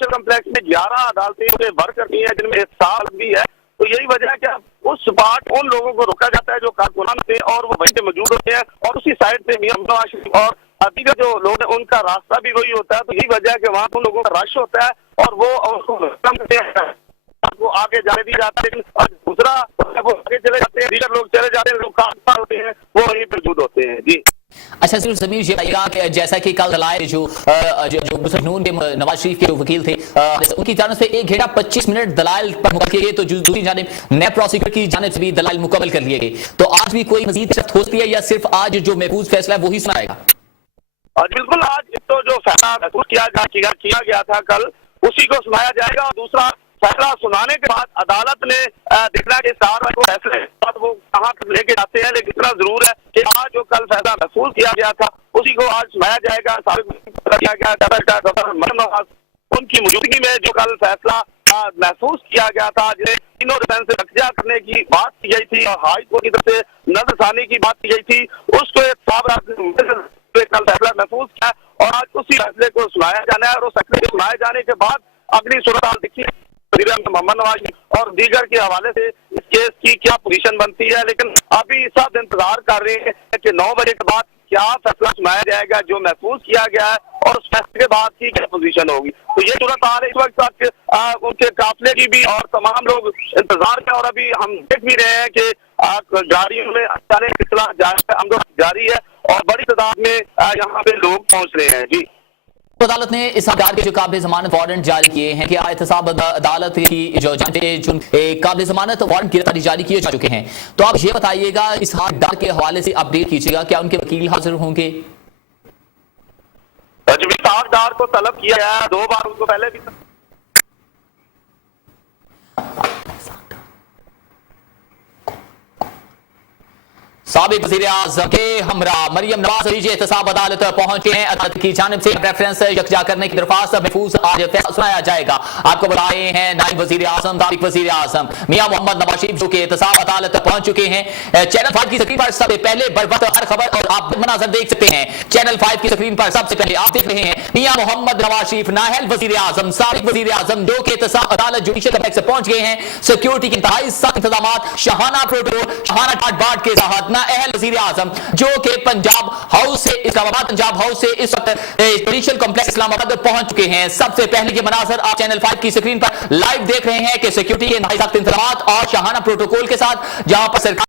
Complex में 11 अदालतें work करती हैं, जिनमें एक साल भी है। तो यही वजह है कि उस स्पॉट उन लोगों को रोका जाता है जो कारकुनान थे और वो वहीं पे मौजूद होते हैं, और उसी साइड पे मियां नवाज और दीगर जो लोग हैं उनका रास्ता भी वही होता है। तो यही वजह है कि वहाँ उन लोगों का रश होता है और वो वो आगे जाने दी जाता है, लेकिन दूसरा वो आगे चले जाते हैं, दीगर लोग चले जाते हैं, लोग कार होते हैं वो वहीं पे मौजूद होते हैं। जी अच्छा सिर्फ जमीर ये बताइएगा कि जैसा कि कल दलाल जो मुसलमान के नवाज शरीफ के वकील थे, उनकी जानिब से एक घंटा 25 मिनट दलाल पर मुकम्मल किए गए, तो दूसरी जानिब नए प्रोसिक्यूटर की जानिब से भी दलाल मुकम्मल कर लिए गए। तो आज भी कोई मजीद शिफ्ट होती है या सिर्फ आज जो महफूज फैसला है वही सुनाएगा? बिल्कुल, आज तो जो फैसला महसूस किया गया था कल, उसी को सुनाया जाएगा। और दूसरा फैसला सुनाने के बाद अदालत ने देखना कि को फैसले वो कहाँ तक लेके जाते हैं, लेकिन इतना जरूर है कि आज जो कल फैसला महसूस किया गया था उसी को आज सुनाया जाएगा। मरियम नवाज उनकी मौजूदगी में जो कल फैसला महसूस किया गया था, जिन्हें तीनों डिफेंस से कब्जा करने की बात की गई थी और हाई कोर्ट की तरफ से नजरसानी की बात की गई थी, उसको कल फैसला महसूस किया और आज उसी फैसले को सुनाया जाना है। और उस फैसले को सुनाए जाने के बाद अगली सूरत हाल देखिए मोहम्मद नवाज और दीगर के हवाले से इस केस की क्या पोजीशन बनती है। लेकिन अभी सब इंतजार कर रहे हैं कि 9 बजे के बाद क्या फैसला सुनाया जाएगा जो महसूस किया गया है, और उस फैसले के बाद की क्या पोजीशन होगी। तो ये सूरत हाल इस वक्त तक उनके काफिले की भी और तमाम लोग इंतजार में, और अभी हम देख भी रहे हैं कि गाड़ियों में अचानक जारी है और बड़ी तादाद में यहाँ पे लोग पहुंच रहे हैं। जी तो अदालत ने इस हकदार के जो काबिल जमानत वारंट जारी किए हैं कि एहतसाब अदालत की जो काबिल जमानत वारंट गिरफ्तारी जारी किए जा चुके हैं। तो आप ये बताइएगा, इस हकदार के हवाले से अपडेट कीजिएगा, क्या उनके वकील हाजिर होंगे? हकदार को तलब किया गया है 2 बार, उनको पहले भी साबिक वज़ीर आज़म के हमरा मरियम नवाज एहतसाब अदालत पहुंचे हैं। अदालत की जानिब से रेफरेंस यकजा करने की दरख्वास्त महफूज आज फैसला सुनाया जाएगा। आपको बताए हैं नायब वज़ीर आज़म साबिक वज़ीर आज़म मियां मोहम्मद नवाज शरीफ जो कि एहतसाब अदालत पहुंच चुके हैं। चैनल 5 की स्क्रीन पर सबसे पहले बरवक्त हर खबर और आप मनाज़र देख सकते हैं। चैनल 5 की स्क्रीन पर सबसे पहले आप देख रहे हैं मियां मोहम्मद नवाज शरीफ नायब वज़ीर आज़म साबिक वज़ीर आज़म जो कि एहतसाब अदालत जुडिशल कम्प्लेक्स से पहुंच गए हैं। सिक्योरिटी के इंतहाई सख्त इंतजाम, शाहाना प्रोटोकॉल, शाहाना ठाट बाट के साथ अहल वज़ीर आज़म जो कि पंजाब हाउस से इस्लामाबाद पंजाब हाउस से इस वक्त जुडिशल कॉम्प्लेक्स इस्लामाबाद पहुंच चुके हैं। सबसे पहले के मनाज़र आप चैनल 5 की स्क्रीन पर लाइव देख रहे हैं कि सिक्योरिटी के इंतहाई सख्त इंतजाम और शाहाना प्रोटोकॉल के साथ जहां पर सरकार